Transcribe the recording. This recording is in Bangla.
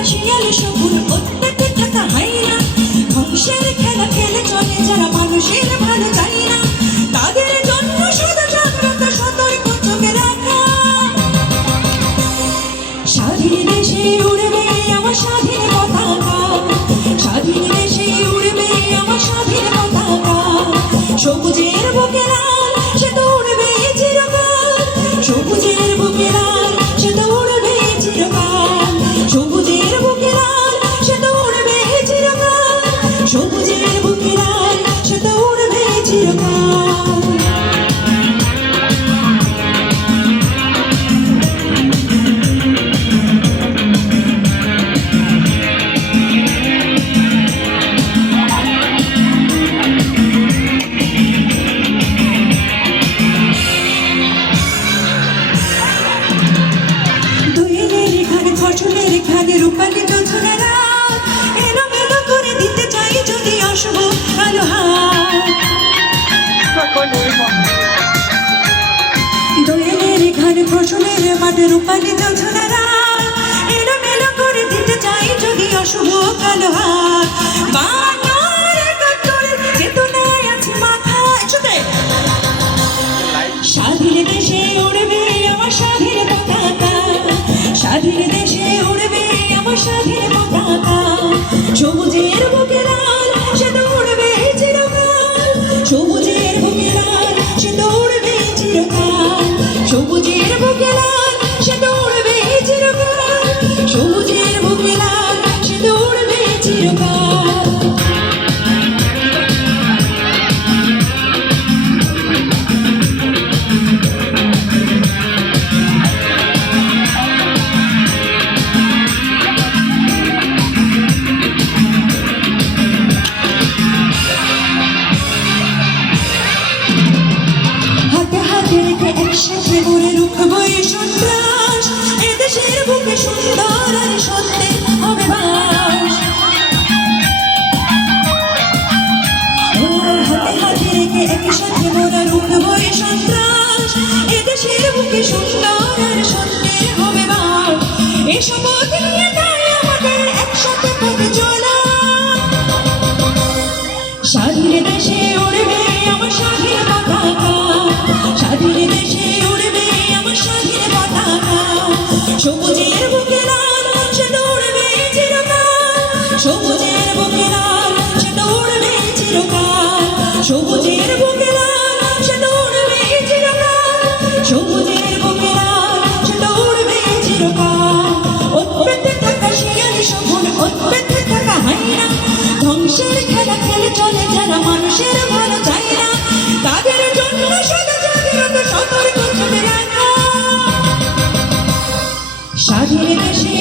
থাকা শিয়ালে শকুন উৎপেতে থাকা হাইনা ধ্বংসের খেলা খেলে চলে যারা মানুষের ভালো চায় না তাদের জন্য সদা জাগ্রত সতর্ক চোখে রাখা স্বাধীন দেশে উড়বে আমার স্বাধীন পতাকা স্বাধীন দেশে উড়বে আমার স্বাধীন পতাকা সবুজের বুকে লাল সে তো উড়বে চিরকাল সবুজের বুকে লাল সে তো উড়বে চিরকাল সবুজের বুকে লাল সে তো উড়বে চিরকাল সবুজের বুকে লাল সে তো উড়বে চিরকাল ফসলের খানে রূপালী যোজনারা এলোমেলো করে দিতে চাই যদি অশুভ কালো হাত দোয়েলের খানে ফসলের মাঠে রূপালী যোজনারা এলোমেলো করে দিতে চাই যদি অশুভ কালো হাত চেতনায় আছে মাথা স্বাধীন দেশে উড়বে আমার স্বাধীন পতাকা স্বাধীন দেশে উড়বে আমার স্বাধীন পতাকা সবুজের বুকে লাল সে তো উড়বে চিরকাল সবুজের বুকে লাল সে তো উড়বে চিরকাল সবুজের বুকে লাল সে তো উড়বে চিরকাল সবুজের বুকে লাল সে তো উড়বে চিরকাল একসাথে গড়ে রুখবো এই সন্ত্রাস এদেশের বুকে সুন্দর আর সত্যের হবে বাস হাতে হাতে রেখে একসাথে গড়ে রুখবো এই সন্ত্রাস এদেশের বুকে সুন্দর আর সত্যের হবে বাস এই শপথ নিয়ে তাই আমাদের একসাথে পথে চলা স্বাধীন দেশে উড়বে আমার স্বাধীন পতাকা স্বাধীন দেশে উড়বে আমার স্বাধীন পতাকা সবুজের বুকে লাল সে তো উড়বে চিরকাল সবুজের বুকে লাল সে তো উড়বে চিরকাল সবুজের বুকে লাল সে তো উড়বে চিরকাল সবুজের বুকে লাল সে তো উড়বে চিরকাল উৎপেতে থাকা শিয়ালে শকুন উৎপেতে থাকা হাইনা ধ্বংসের খেলা খেলে চলে যারা মানুষের ভালো চায় না তাদের জন্য সদা জাগ্রত সতর্ক চোখে রাখা স্বাধীন দেশে